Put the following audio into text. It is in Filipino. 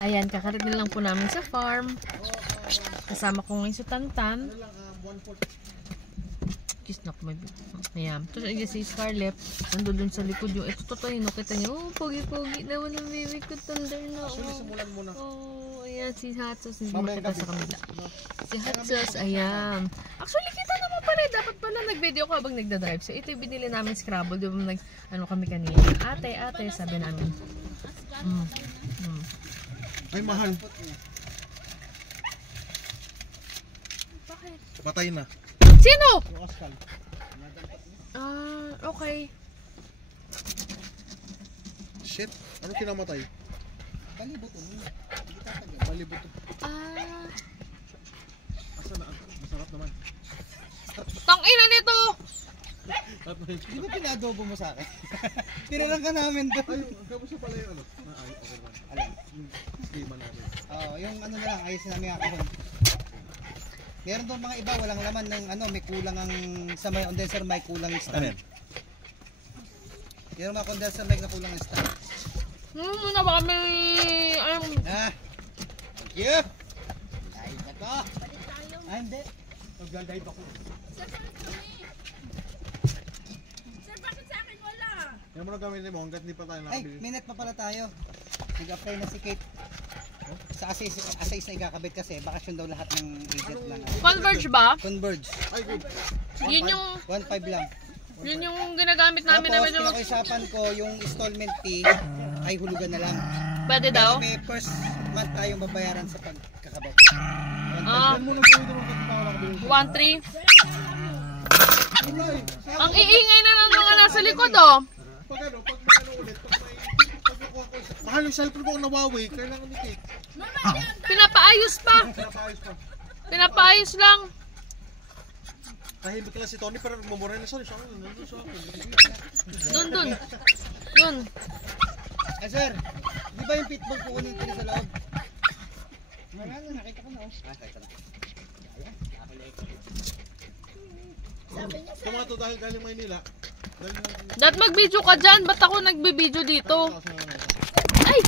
Ayan, kakarating lang po namin sa farm. Kasama ko ngayon sa Tantan. Kiss na ko may ayan. Tapos ayan si Scarlett. Nandun dun sa likod yung ito totoo yun. Kita niyo, oh, pogi-pogi naman ang baby ko. Tanda na. Oh, ayan si Hatsos. Hindi makita sa kamila. Si Hatsos, ayan. Actually, kita naman pala. Dapat pala nag-video ko habang nagdadrive. So, ito yung binili namin Scrabble. Diba ano kami kanina. Ate, sabi namin. Ay, mahal. Bakit? Patay na. Sino? Okay. Shit. Ano kinamatay? Palibuto mo. Palibuto. Asa na? Masarap naman. Tangina nito! Di ba pinadobo mo sa akin? Tinalang ka namin doon. Ay, kamusta pala yung ano? Ay, okay naman. Alam. Hindi man natin. Oo, yung ano na lang, ayos namin ako. Meron doon mga iba, walang laman ng ano, may kulang ang sa may condenser mic, kulang yung stand. Meron mga condenser mic na kulang yung stand. Muna ba kami... Thank you! Dahil na to! Hindi. Mag-dive ako. Sir, bakit sa akin wala? Yan mo na gamitin mo hanggat hindi pa tayo Ay, nakabili. minute pa pala tayo. Nag-apply na si Kate. Sa Asays na ikakabit kasi, bakasyon daw lahat ng agent lang. Converge ba? Converge. Ay, good. Yun yung... 1.5 lang. Yun yung ginagamit namin na Tapos, medyo... pinakaisapan ko, yung installment fee ay hulugan na lang. Pwede daw? Pero may first month tayong babayaran sa pagkakabit. Yan mo na gawin naman kasi tayo nakabili. 1-3. Ang iingay na ng mga nasa likod, oh. Pag ano, pag may ano ulit, pag may... Mahal yung cellphone ko ang nawawi, kailangan ni Kate. Pinapaayos pa. Pinapaayos pa. Pinapaayos lang. Tahimik lang si Tony pero nagmumura na sorry. Nandun sa akin. Dun. Sir, di ba yung pitbull kukunin ko sa loob? Nakita ko na. Nakita na. Tumato dahil galing Maynila. Dahil mag-video ka dyan. Ba't ako nag-video dito? Ay!